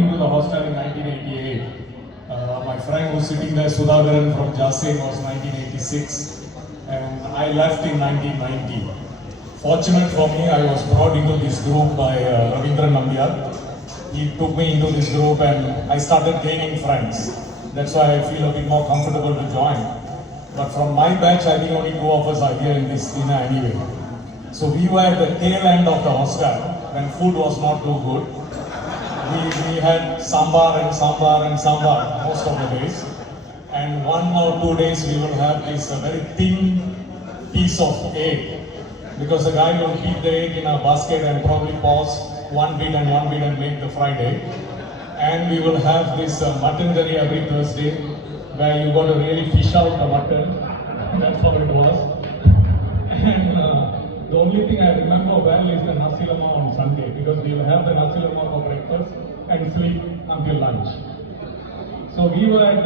into the hostel in 1988. My friend who's sitting there, Sudhakaran from Jasin, was 1986, and I left in 1990. Fortunate for me, I was brought into this group by Ravindran Raghavan. He took me into this group and I started gaining friends. That's why I feel a bit more comfortable to join. But from my batch, I think only 2 of us are here in this dinner anyway. So we were at the tail end of the hostel when food was not too good. We had sambar and sambar and sambar most of the days. And 1 or 2 days we will have this very thin piece of egg. Because the guy will keep the egg in a basket and probably pause one bit and make the fried egg. And we will have this mutton curry every Thursday where you got to really fish out the mutton. That's how it was. And the only thing I remember well is the nasi lemak on Sunday, because we will have the nasi lemak for breakfast and sleep until lunch. So we were at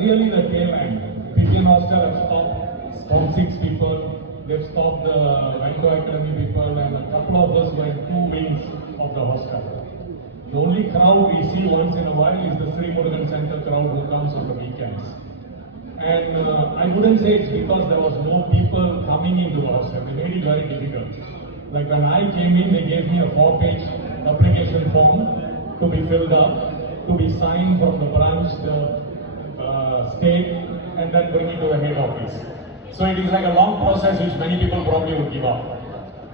really the tail end. PPN Hostel have stopped from 6 people. They've stopped the Venture Academy people, and a couple of us were in 2 wings of the hostel. The only crowd we see once in a while is the Sri Murugan Center crowd who comes on the weekends. And I wouldn't say it's because there was no people coming into the hostel. They made it very difficult. Like when I came in, they gave me a 4-page application form to be filled up, to be signed from the branch, the state, and then bring it to the head office. So it is like a long process which many people probably would give up.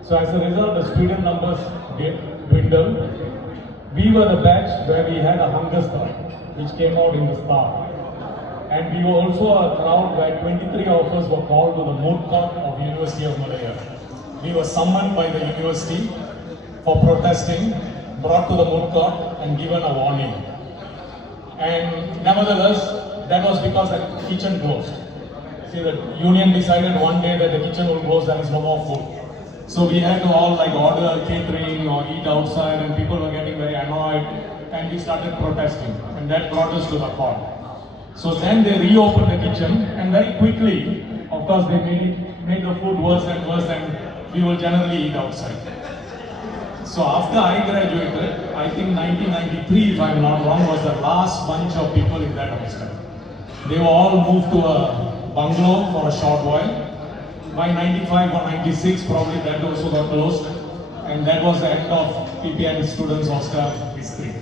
So as a result, the student numbers dwindled. We were the batch where we had a hunger strike, which came out in the Star. And we were also a crowd where 23 of us were called to the moot court of University of Malaya. We were summoned by the university for protesting, brought to the moot court and given a warning. And nevertheless, that was because the kitchen closed. See, the union decided one day that the kitchen will close, there is no more food. So we had to all order catering or eat outside, and people were getting very annoyed, and we started protesting, and that brought us to the court. So then they reopened the kitchen, and very quickly, of course, they made the food worse and worse, and we will generally eat outside. So after I graduated, I think 1993, if I'm not wrong, was the last bunch of people in that hostel. They were all moved to a bungalow for a short while. By 95 or 96, probably that also got closed, and that was the end of PPN Students Hostel history.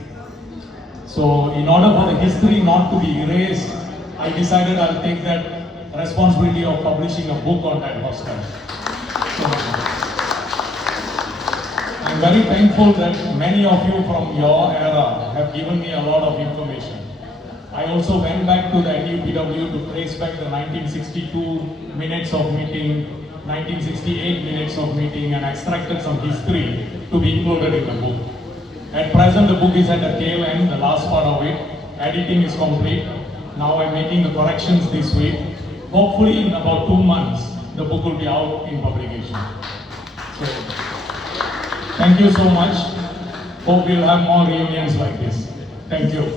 So in order for the history not to be erased, I decided I'll take that responsibility of publishing a book on that hostel. So, I'm very thankful that many of you from your era have given me a lot of information. I also went back to the NUPW to trace back the 1962 minutes of meeting, 1968 minutes of meeting, and extracted some history to be included in the book. At present, the book is at the tail end, the last part of it. Editing is complete. Now I'm making the corrections this week. Hopefully in about 2 months, the book will be out in publication. So, thank you so much. Hope we'll have more reunions like this. Thank you.